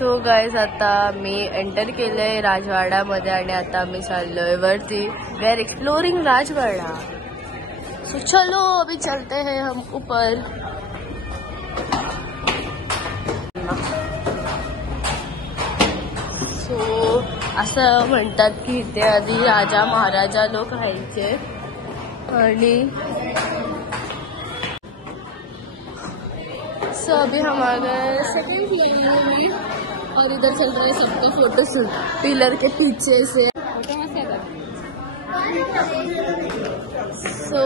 So guys आता मी enter केलंय राजवाड्यामध्ये आणि आता मी चाललोय वरती. We are exploring Rajwada. So चलो अभी चलते हैं हम ऊपर. सो असं म्हणतात की इथे आधी राजा महाराजा लोक राहायचे आणि सो अभी हम आ गए सेकंड फ्लोर में और इधर चल रहा है सबका फोटो शूट पिलर के पीछे से. सो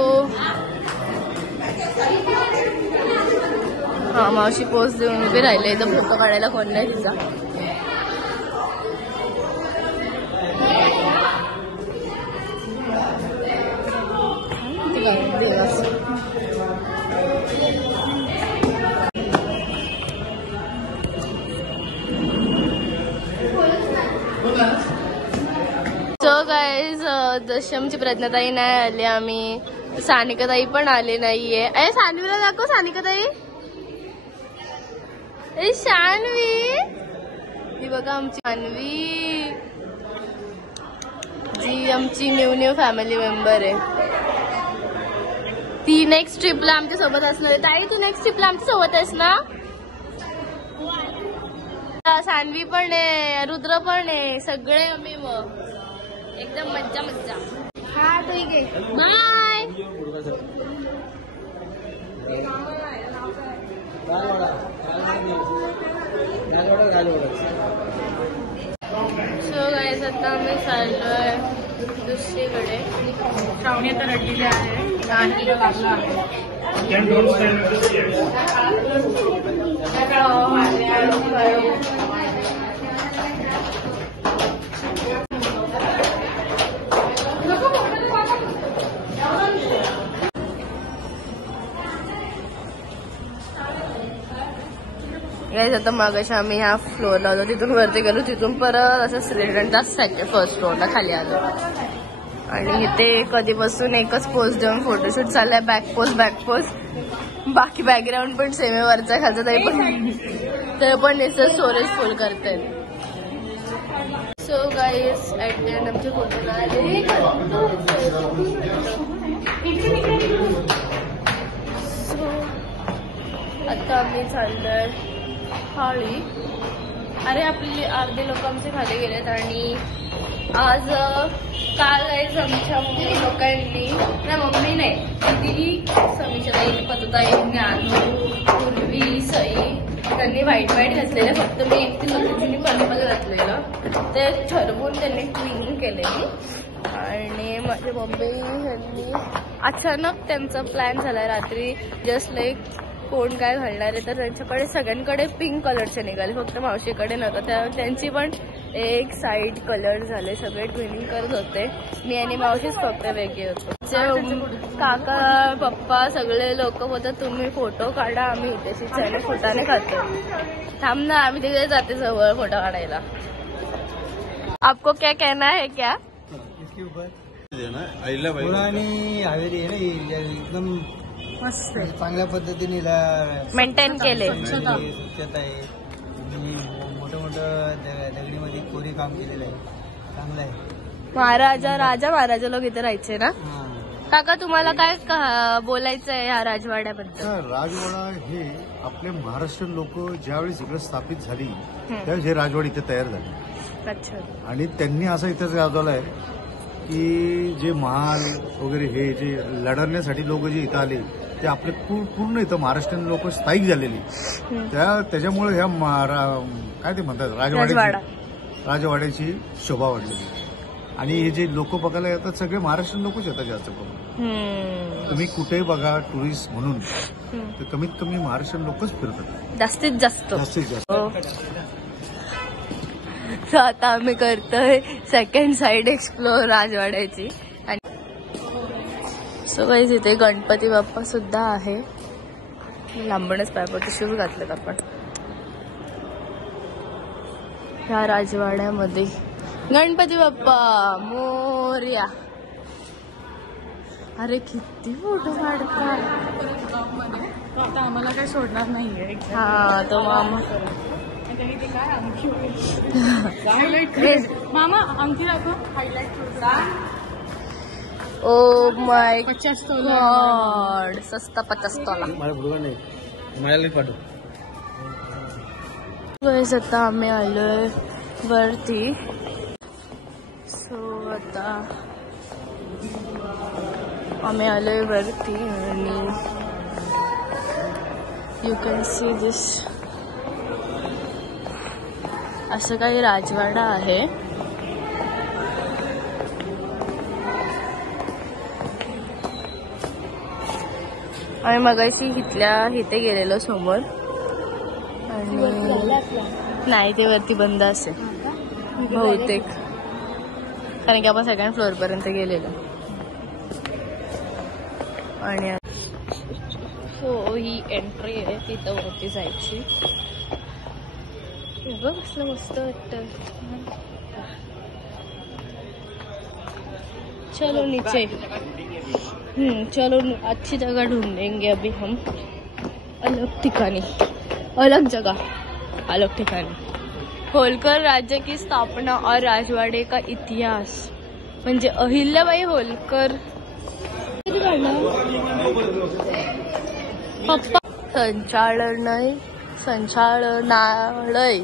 हाँ मावशी पोज देऊन उभे राहिले. इथं फोटो काढायला कोण नाही तिचा. सो गाइज दशमची प्रज्ञाताई नाही आली. आम्ही सानिकाताई पण आले नाहीये. अरे सानवीला दाखव. सानिकाताई ए शान्वी ही बघा आमची सानवी जी आमची न्यू फॅमिली मेंबर आहे. ती नेक्स्ट ट्रिपला आमच्या सोबत असणार आहे. ताई तू नेक्स्ट ट्रिपला आमच्या सोबत आहेस ना. सानवी पण आहे रुद्र पण आहे सगळे आम्ही मग एकदम मज्जा मज्जा. हा ठीक आहे बाय. सो गाइस आता आम्ही चाललोय दुसरीकडे. श्रावणी आता रडलेली आहे. आता मागाशी आम्ही ह्या फ्लोअरला होतो तिथून वरती गेलो. तिथून परत असं रिटर्न फर्स्ट फ्लोअरला खाली आलो. आणि इथे कधीपासून एकच पोज देऊन फोटोशूट चाललाय. Back pose. बाकी बॅकग्राऊंड पण सेम वरचा खालचा ते पण नुसतं स्टोरेज फुल करते. So guys at the end आमचे फोटो आले. सो आता आम्ही चाललोय खाली. अरे आपली अर्धे लोक आमचे खाली गेलेत. आणि आज काल जायचं आमच्या मम्मी लोकांनी ना मम्मी नाही दिदी समीक्षाताई पतुताई ज्ञानू पूर्वी सई त्यांनी व्हाईट घातलेलं. फक्त मी एकटी पद्धतीने पर्पल घातलेलं. ते ठरवून त्यांनी ट्विनिंग केलेली. आणि माझ्या मम्मी यांनी अचानक त्यांचा प्लॅन झाला रात्री जस्ट लाईक कोण काय घालणार आहे. तर त्यांच्याकडे सगळ्यांकडे पिंक कलरचे निघाले. फक्त मावशीकडे नव्हतं. त्यांची पण एक साईड कलर झाले. सगळे ट्विनिंग करत होते. मी आणि मावशीच फक्त वेगळे होतो. काका पप्पा सगळे लोक बोलतात तुम्ही फोटो काढा आम्ही इथे चणे फुटाने खातो. थांब ना आम्ही तिथे जाते जवळ फोटो काढायला. आपको क्या कहना है क्या एकदम मस्त चांगल्या पद्धतीने मेंटेन केले. स्वच्छता आहे. मोठं दगडीमध्ये कोरी काम केलेलं आहे. चांगलं आहे. राजा लोक इथे राहायचे ना. काका तुम्हाला काय बोलायचं आहे ह्या राजवाड्याबद्दल. राजवाडा हे आपले महाराष्ट्रीयन लोक ज्यावेळेस इकडे स्थापित झाली त्यावेळेस हे राजवाडी इथे तयार झाली. अच्छा. आणि त्यांनी असं इथेच गाजवलंय की जे महाल वगैरे हे जे लढवण्यासाठी लोक जे इथं आले ते आपले पूर्ण इथं महाराष्ट्रीयन लोक स्थायिक झालेली. त्याच्यामुळे ह्या काय ते म्हणतात राजवाड्याची शोभा वाढलेली. आणि हे जे लोक बघायला येतात सगळे महाराष्ट्रीयन लोकच येतात जास्त करून. तुम्ही कुठेही बघा टुरिस्ट म्हणून तर कमीत कमी महाराष्ट्रीयन लोकच फिरतात जास्तीत जास्त. सो आता आम्ही करतोय सेकंड साइड एक्सप्लोर राजवाड्याची. सो गाईज इथे गणपती बाप्पा सुद्धा आहे. लांबणच पायपट शूज घातलेत आपण ह्या राजवाड्यामध्ये. गणपती बाप्पा मोरया. अरे किती फोटो काढतात. आता आम्हाला काही सोडणार नाहीये. हा तो मामा मामा अंगठी दाखव हायलाइट. ओ माय गॉड, सस्ता 50 तोला. आता आम्ही आलोय वरती. सो आता आम्ही आलोय वरती आणि यू कॅन सी दिस. असं काही राजवाडा आहे. आम्ही मगाशी इथे गेलेलो समोर आणि नाही ते वरती बंद असेल बहुतेक, कारण की आपण सेकंड फ्लोअर पर्यंत गेलेलो. आणि हो ही एंट्री आहे तिथं वरती जायची. कसलं मस्त वाटतं. चलो नीचे. चलो अच्छी जगह ढूंढेंगे अभी हम. अलग ठिकाणी, अलग जगह, अलग ठिकाणी. होलकर राज्य की स्थापना और राजवाड़े का इतिहास. म्हणजे अहिल्याबाई होलकर. पप्पा संचालनालय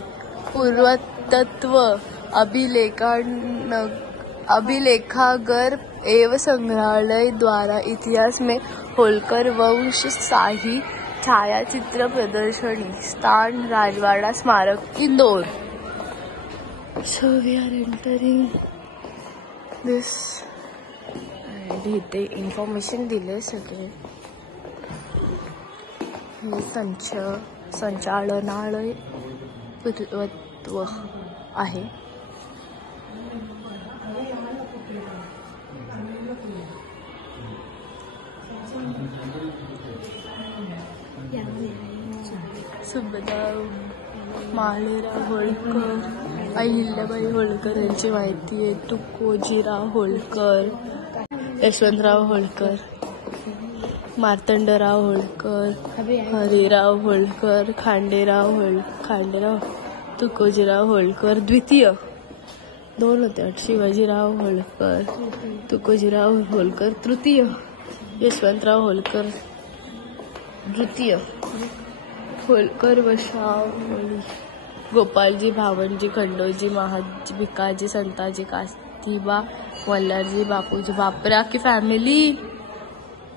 पुरातत्व अभिलेखागार एवं संग्रहालय द्वारा इतिहास में होलकर वंश शाही छायाचित्र प्रदर्शनी स्थान राजवाड़ा स्मारक Indore. So we are entering this and इथे इन्फॉर्मेशन दिले सगळे. हे संचालनालय पुरातत्व आहे. सुभेदार मालेराव होळकर, अहिल्याबाई होळकर यांची माहिती आहे. तुकोजीराव होळकर, यशवंतराव होळकर, मार्तंडराव होळकर, हरिराव होळकर, खांडेराव तुकोजीराव होळकर द्वितीय. 2 होते. शिवाजीराव होळकर, तुकोजीराव होळकर तृतीय, यशवंतराव होळकर द्वितीय. होळकर वंशावळी. गोपालजी, भावनजी, खंडोजी, महाजी, भिकाजी, संताजी, कास्तीबा, मल्हारजी, बापूजी. बापरा की फॅमिली.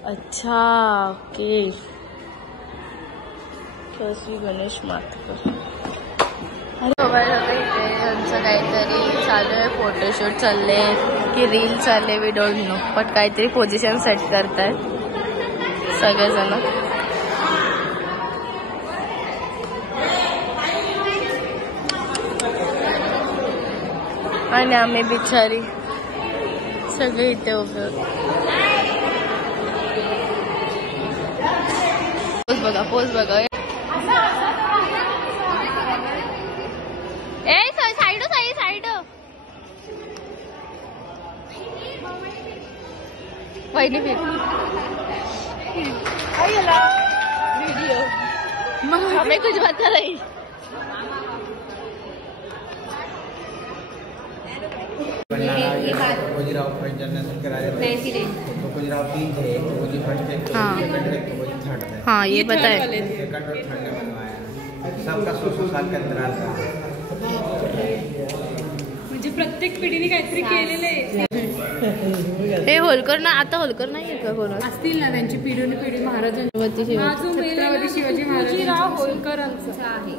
अच्छा ओके. श्री गणेश मातकर. अरे इथे यांचं काहीतरी चालू आहे. फोटोशूट चालले की रील चालले वी डोंट नो, बट काहीतरी पोझिशन सेट करतायत सगळेजण. आणि आम्ही बिचारी सगळे इथे उभे होतो. पोज बघा. ए साइड वहिनी फिर वीडियो हमें कुछ बता रही. तुकोजीराव फर्स्ट जनरेशन के राजा थे. तुकोजीराव 3 थे. तुकोजी फर्स्ट थे, सेकंड थे, तुकोजी थर्ड थे. हाँ ये पता है. सेकंड और थर्ड ने बनवाया. सबका 100 साल का अंतराल था. म्हणजे प्रत्येक पिढीने काहीतरी केलेलं आहे. हे होलकर ना, आता होलकर नाही आहे का कोण असतील ना त्यांची पिढी महाराजांची. छत्रपती शिवाजी महाराज होलकरांचं आहे.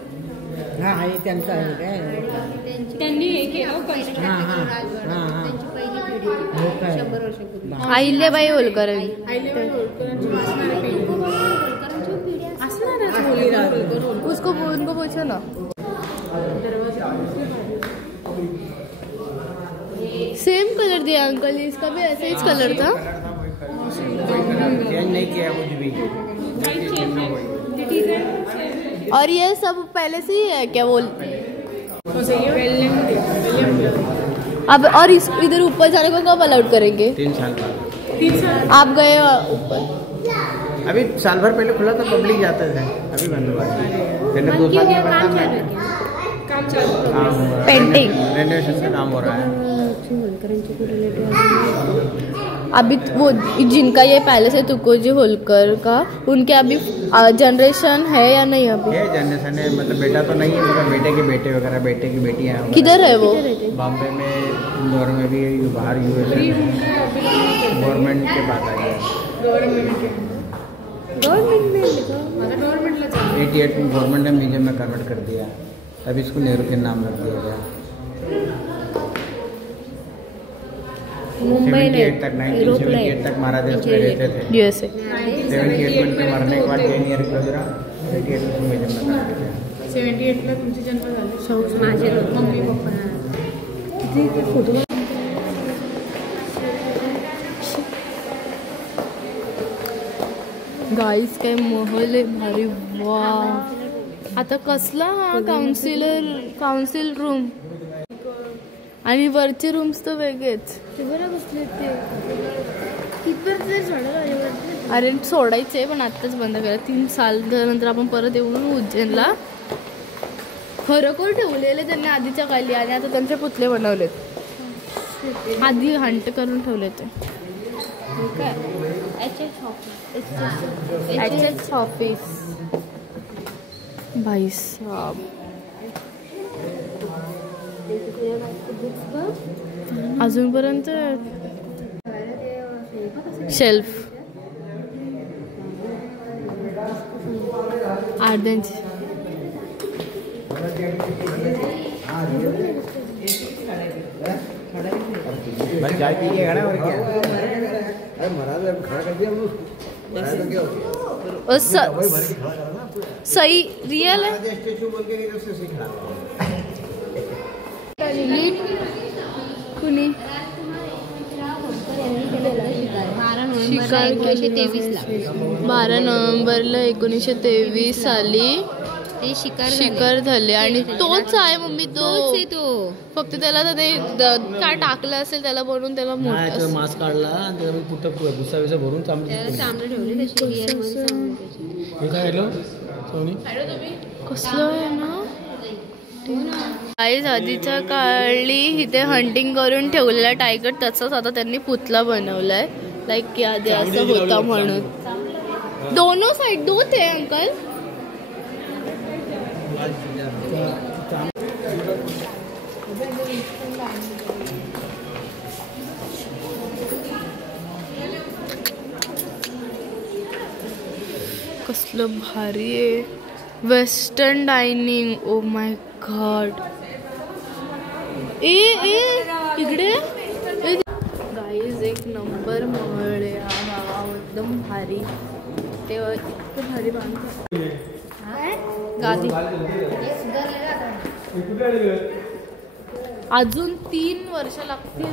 हा आहे त्यांचं आहे काय. त्यांनी हे केलं. अहिल्याबाई होलकर. उसको उनको पूछो ना. सेम कलर दिया अंकल, इसका भी ऐसा ही कलर था. चेंज नहीं किया कुछ भी. और ये सब पहले से ही है क्या? वो अब और इस इधर ऊपर जाने को कब अलाउड करेंगे? 3 साल बाद. आप गए ऊपर? अभी साल भर पहले खुला था, पब्लिक जाता था. अभी बंद हुआ है. 2 साल में काम चालू आहे. काम हो रहा है, पेंटिंग। रेनोवेशन का काम हो रहा है। अभी वो जिनका ये पैलेस है तुकोजी होलकर का, उनके अभी जनरेशन है या नहीं अभी? ये जनरेशन है, मतलब बेटा तो नहीं है मगर बेटे के बेटे वगैरह, बेटे की बेटियां हैं। किधर है वो? बॉम्बे में, इंदौर में भी, बाहर यूएसए में गवर्नमेंट के पास आ गया। गव्हर्नमेंटला जाऊ. 88 में गवर्नमेंट ने म्यूजियम में कन्वर्ट कर दिया, तभी इसको नेहरू के नाम रख दिया गया। मुंबई 78 तक 1978 तक महाराज इसमें रहते थे। यूएसए। 78 में उनके मरने के बाद 10 ईयर गुजरा, 88 में म्यूजियम में कन्वर्ट किया। 78ला तुमची जन्म झाला. माझे मम्मी पप्पा. किती फोटो. गाईस काय महल आहे भारी. वा, आता कसला हा काउन्सिल रूम, आणि वरचे रूम्स तर वेगळेच. अरे सोडायचे पण आत्ताच बंद केलं. 3 साल नंतर आपण परत येऊ उज्जैनला. खरोखर ठेवलेले त्यांनी आधीच्या काली, आणि आता त्यांचे पुतळे बनवलेत. आधी हंट करून ठेवले ते. एच ऑफिस भाई साहब. अजूनपर्यंत शेल्फ अर्ध्यांची. बस चाय पीजिएगा ना, और क्या। सही रियल है. कुणी 12 नोव्हेंबरला 1923 साली शिखर झाले, आणि तोच आहे मम्मी. तो फक्त त्याला तर ते काय टाकलं असेल त्याला बनवून, त्याला मोठा मास्क काढला आणि त्याला कुठं भुसा विसा भरून चांगलं कसलं आहे ना. गाईज आधीच्या काळी इथे हंटिंग करून ठेवलेला टायगर, तसंच आता त्यांनी पुतला बनवलाय. लाईक की आधी असं होता म्हणून. दोनों साइड दो थे अंकल. कसलं भारी आहे. Western dining. Oh my God. इकडे गाईज एक नंबर महल आहे हा. एकदम भारी. ते इतकं भारी बांधतो. गादी अजून 3 वर्ष लागतील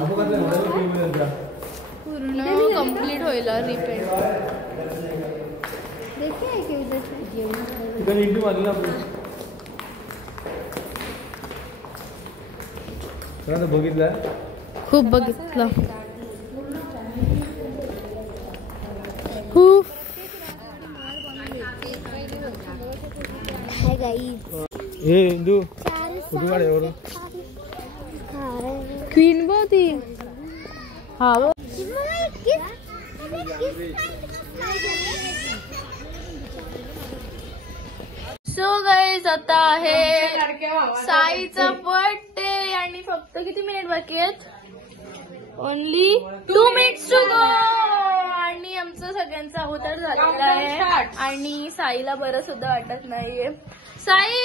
पूर्ण कंप्लीट व्हायला. रिपेंट बघितलं, खूप बघितलं. खूप. क्वीन बघ ती. हा बघ. सो गाईज आता आहे साईचा बर्थडे, आणि फक्त किती मिनिट बाकी आहेत? Only 2 minutes to go. आणि आमचं सगळ्यांचा अवतार झालेला आहे, आणि साईला बरं सुद्धा वाटत नाहीये. साई,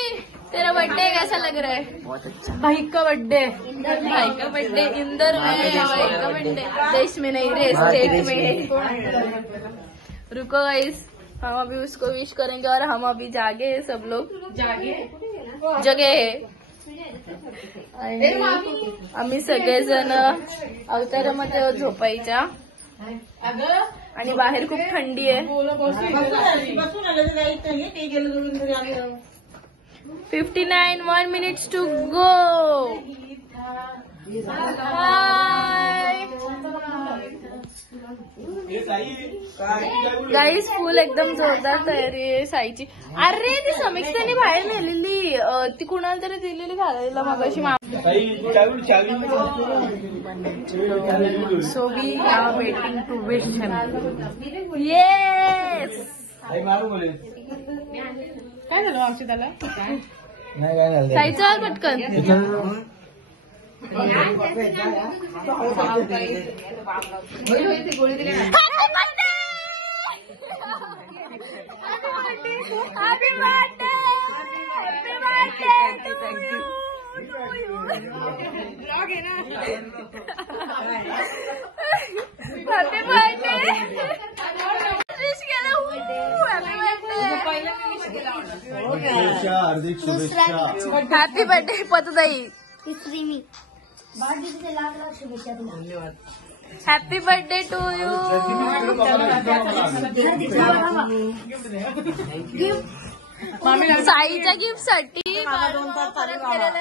तेरा बर्थडे कैसा लग रहा है? बहुत अच्छा. भाई का बर्थडे. भाई का बर्थडे इंदौर में है. भाई का बर्थडे देश में नहीं रे, स्टेट में है. रुको गाइस, हम अभी उसको विश करेंगे, और हम अभी जागे हैं सब लोग. जगे है. आम्ही सगळेजण अवतारामध्ये झोपायच्या, आणि बाहेर खूप थंडी आहे. 59 1 minutes to go. Bye. Guys फुल एकदम जोरदार तयारी आहे साईची. अरे ती समीक्षाने बाहेर नेलेली, ती कुणाला तरी दिलेली घालायला मगाशी. So we are waiting to wish him. Yes. काय झालं आमच्या त्याला? साईचा पटकन. हार्दिक शुभेच्छा. हॅपी बर्थडे पतुताई. तिसरी मी वाढदिवसाच्या लाख लाख शुभेच्छा तुला. Happy birthday to you. साईच्या गिफ्ट साठी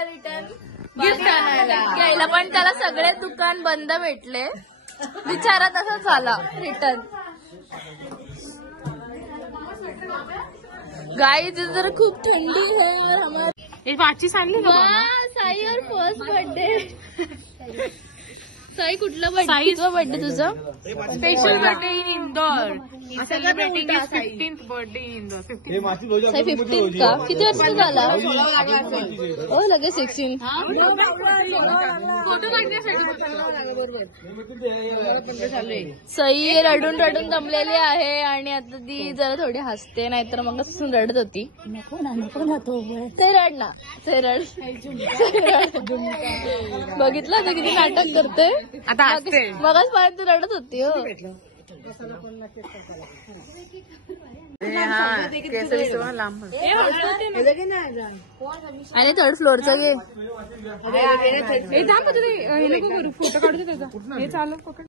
रिटर्न गिफ्ट आणायला घ्यायला, पण त्याला सगळे दुकान बंद भेटले. विचारा तसंच झाला रिटर्न. गाइस इधर खूप ठंडी है और हमारे वाची सांगली ना साई और फर्स्ट बर्थडे. साई कुठला बर्थडे तुझा? Special birthday in Indore. Celebrating 15th birthday in Indore. Sai 15 का? किती वर्ष झाला? हो लगेच 16. फोटो काढण्यासाठी सई रडून रडून दमलेली आहे आणि आता ती जरा थोडी हसते, नाहीतर मग रडत होती. ते रड ना, ते रड. बघितलं तर किती नाटक करते आता. मगच पर्यंत रडत होती. हो आणि थर्ड फ्लोअरचा घे. फोटो काढू दे त्याचा. हे चालू पकड.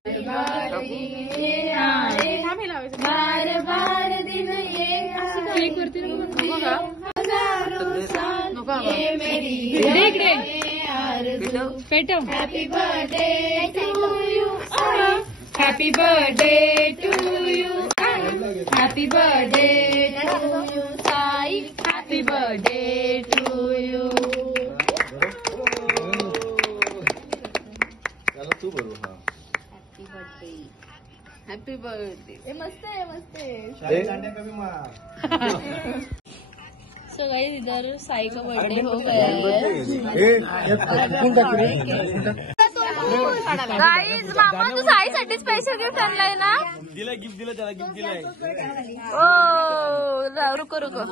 पेटव. Happy birthday to you. Happy birthday to you. Happy birthday to you Sai. Happy birthday to you. तू बरोबर. Happy birthday. मस्त आहे, मस्त आहे. सो गाइस इधर साई का बर्थडे हो गया है. गाइस मामा तू साईसाठी स्पेशल गिफ्ट आणलाय ना? दिलं गिफ्ट दिलं त्याला गिफ्ट दिलंय. ओ रुको रुको.